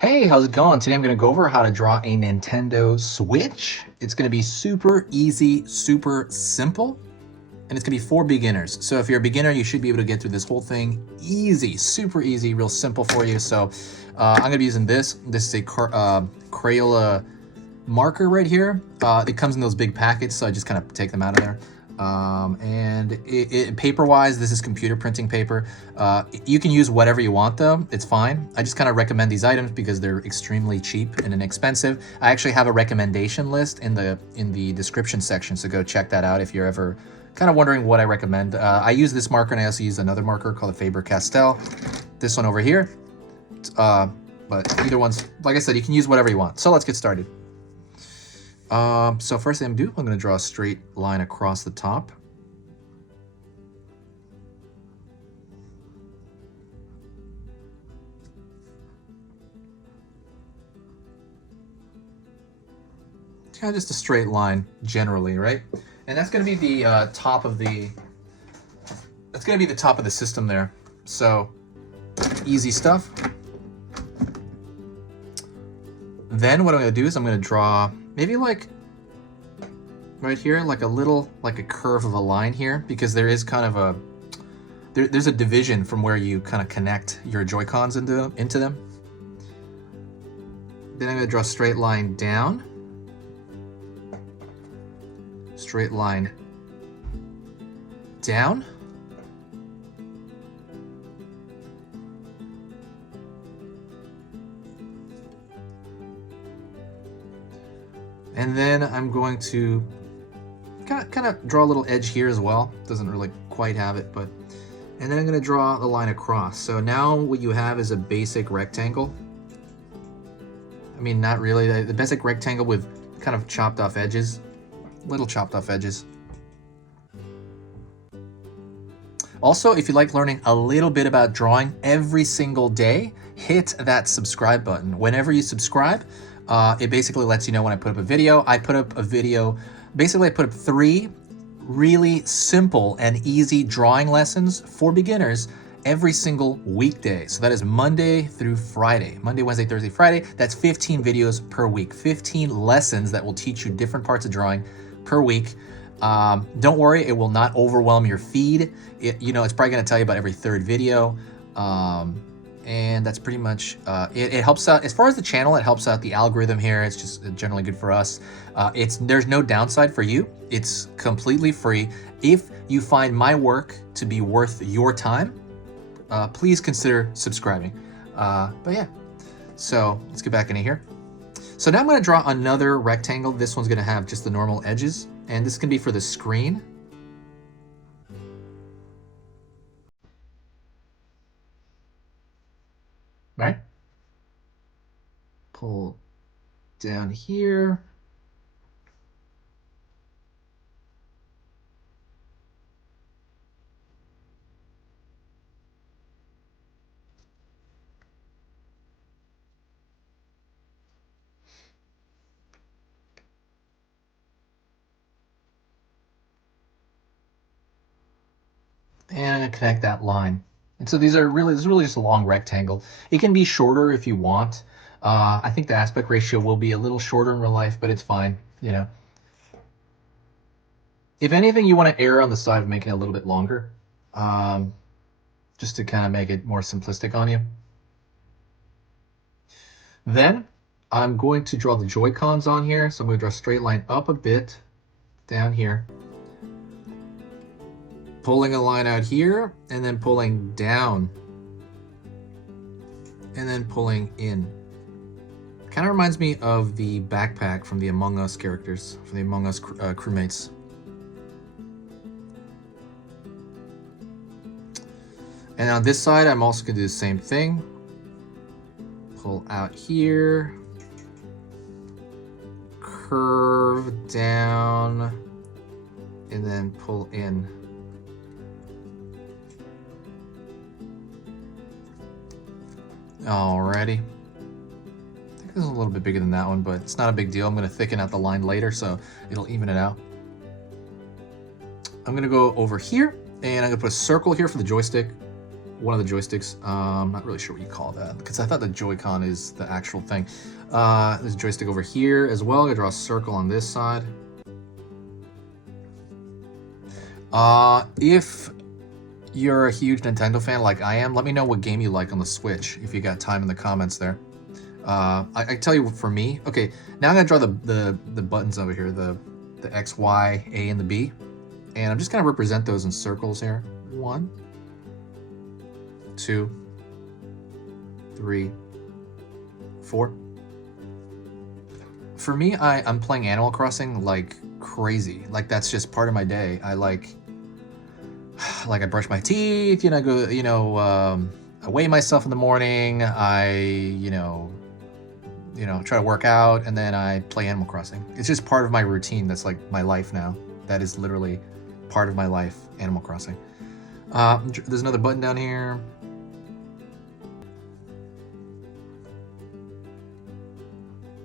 Hey, how's it going? Today I'm going to go over how to draw a Nintendo Switch. It's going to be super easy, super simple, and it's going to be for beginners. So if you're a beginner, you should be able to get through this whole thing easy, super easy, real simple for you. So I'm going to be using this. This is a Crayola marker right here. It comes in those big packets, so I just kind of take them out of there. And paper-wise, this is computer printing paper. You can use whatever you want though, it's fine. I just kind of recommend these items because they're extremely cheap and inexpensive. I actually have a recommendation list in the description section, so go check that out if you're ever kind of wondering what I recommend. I use this marker, and I also use another marker called a Faber-Castell. This one over here. But either one's, like I said, you can use whatever you want. So let's get started. So first thing I'm going to draw a straight line across the top. Kind of just a straight line generally, right? And that's going to be the top of the system there. So easy stuff. Then what I'm going to do is I'm going to draw maybe like right here, like a curve of a line here, because there is kind of there's a division from where you kind of connect your Joy-Cons into them. Then I'm going to draw a straight line down, straight line down, and then I'm going to kind of draw a little edge here as well. Doesn't really quite have it, but, and then I'm going to draw the line across. So now what you have is a basic rectangle. I mean, not really, the basic rectangle with kind of chopped off edges, little chopped off edges. Also, if you like learning a little bit about drawing every single day, hit that subscribe button. Whenever you subscribe, it basically lets you know when I put up a video. I put up 3 really simple and easy drawing lessons for beginners every single weekday. So that is Monday through Friday. Monday, Wednesday, Thursday, Friday. That's 15 videos per week. 15 lessons that will teach you different parts of drawing per week. Don't worry, it will not overwhelm your feed. It's probably going to tell you about every third video. And that's pretty much it helps out as far as the channel. It helps out the algorithm here. It's just generally good for us. There's no downside for you. It's completely free. If you find my work to be worth your time, please consider subscribing. But yeah, so let's get back into here. So now I'm going to draw another rectangle. This one's going to have just the normal edges, and this can be for the screen. Right? Pull down here. And I'm going to connect that line. And so this is really just a long rectangle. It can be shorter if you want. I think the aspect ratio will be a little shorter in real life, but it's fine, you know. If anything, you want to err on the side of making it a little bit longer, just to kind of make it more simplistic on you. Then I'm going to draw the Joy-Cons on here. So I'm going to draw a straight line up a bit, down here. Pulling a line out here, and then pulling down, and then pulling in. Kind of reminds me of the backpack from the Among Us characters, from the Among Us crewmates. And on this side, I'm also going to do the same thing. Pull out here, curve down, and then pull in. Alrighty. I think this is a little bit bigger than that one, but it's not a big deal. I'm going to thicken out the line later, so it'll even it out. I'm going to go over here, and I'm going to put a circle here for the joystick. one of the joysticks. I'm not really sure what you call that because I thought the Joy-Con is the actual thing. There's a joystick over here as well. I'm gonna draw a circle on this side. If you're a huge Nintendo fan like I am, let me know what game you like on the Switch if you got time in the comments there. I tell you, for me, okay, now I'm gonna draw the buttons over here, the X, Y, A, and the B, and I'm just gonna represent those in circles here. 1, 2, 3, 4. For me, I'm playing Animal Crossing like crazy. Like that's just part of my day. I like I brush my teeth, I go, I weigh myself in the morning. I, try to work out, and then I play Animal Crossing. It's just part of my routine. That's like my life now. That is literally part of my life, Animal Crossing. There's another button down here.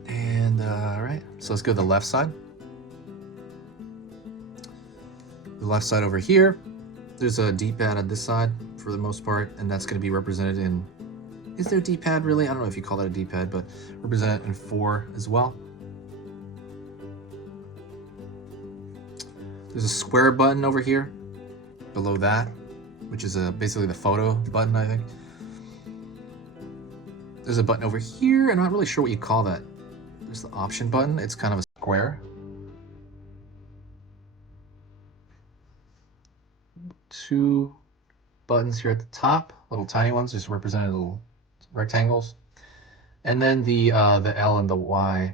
And, all right, so let's go to the left side. The left side over here. There's a D-pad on this side for the most part, and that's going to be represented in, is there a D-pad really? I don't know if you call that a D-pad, but represented in 4 as well. There's a square button over here below that, which is basically the photo button, I think. There's a button over here, and I'm not really sure what you call that. There's the option button. It's kind of a square. 2 buttons here at the top, little tiny ones, just represented little rectangles, and then the L and the Y.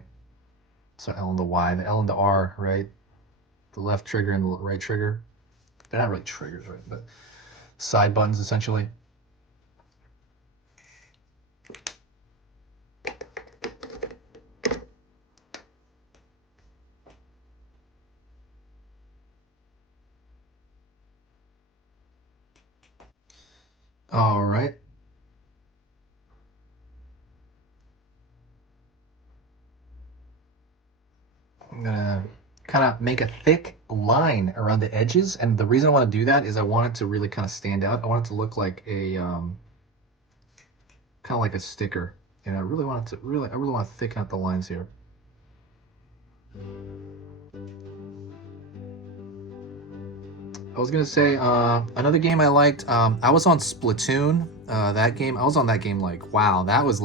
So L and the Y, the L and the R, right? The left trigger and the right trigger. They're not really triggers, right? But side buttons essentially. All right. I'm gonna kind of make a thick line around the edges, and the reason I want to do that is I want it to really kind of stand out. I want it to look like a kind of like a sticker, and I really want it to I really want to thicken up the lines here. I was gonna say another game I liked. I was on Splatoon. That game, I was on that game like wow. That was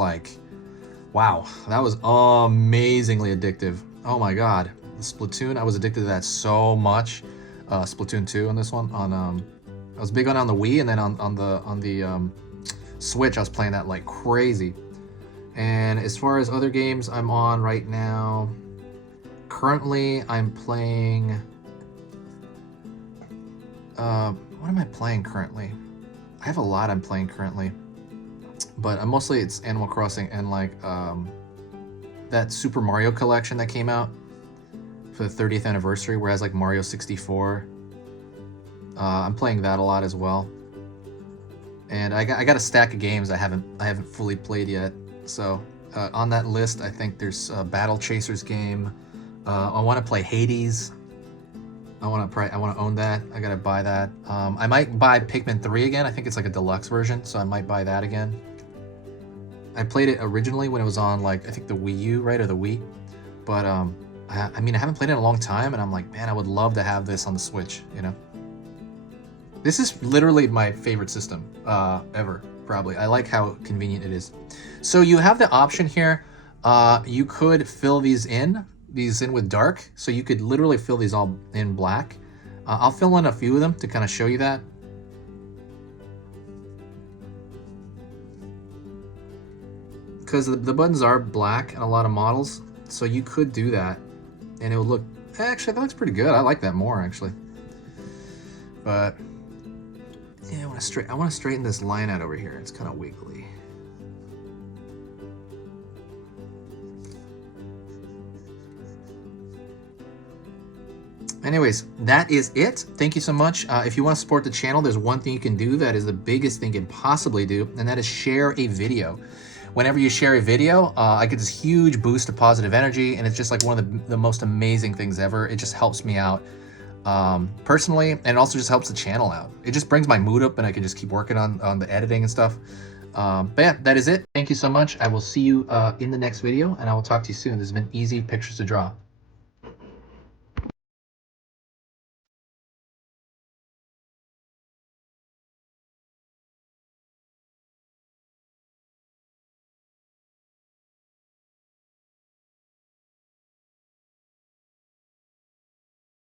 amazingly addictive. Oh my god, Splatoon! I was addicted to that so much. Splatoon 2 on this one. I was big on the Wii, and then on the Switch, I was playing that like crazy. And as far as other games I'm on right now, currently I'm playing. What am I playing currently? I have a lot I'm playing currently, but mostly it's Animal Crossing and like that Super Mario collection that came out for the 30th anniversary, where it has like Mario 64. I'm playing that a lot as well, and I got a stack of games I haven't fully played yet. So on that list, I think there's a Battle Chasers game. I want to play Hades. I want to own that. I gotta buy that. I might buy Pikmin 3 again. I think it's like a deluxe version, so I might buy that again. I played it originally when it was on like I think the Wii U, right, or the Wii. But I mean I haven't played it in a long time, and I'm like, man, I would love to have this on the Switch. This is literally my favorite system ever. Probably. I like how convenient it is. So you have the option here. You could fill these in with dark, so you could literally fill these all in black. I'll fill in a few of them to kind of show you that. Because the buttons are black in a lot of models, so you could do that, and it would look, actually that looks pretty good. I like that more actually. But yeah, I want to straighten this line out over here. It's kind of wiggly. Anyways, that is it. Thank you so much. If you want to support the channel, there's one thing you can do that is the biggest thing you can possibly do, and that is share a video. Whenever you share a video, I get this huge boost of positive energy, and it's just like one of the most amazing things ever. It just helps me out personally, and it also just helps the channel out. It just brings my mood up and I can just keep working on the editing and stuff. But yeah, that is it. Thank you so much. I will see you in the next video, and I will talk to you soon. This has been Easy Pictures to Draw.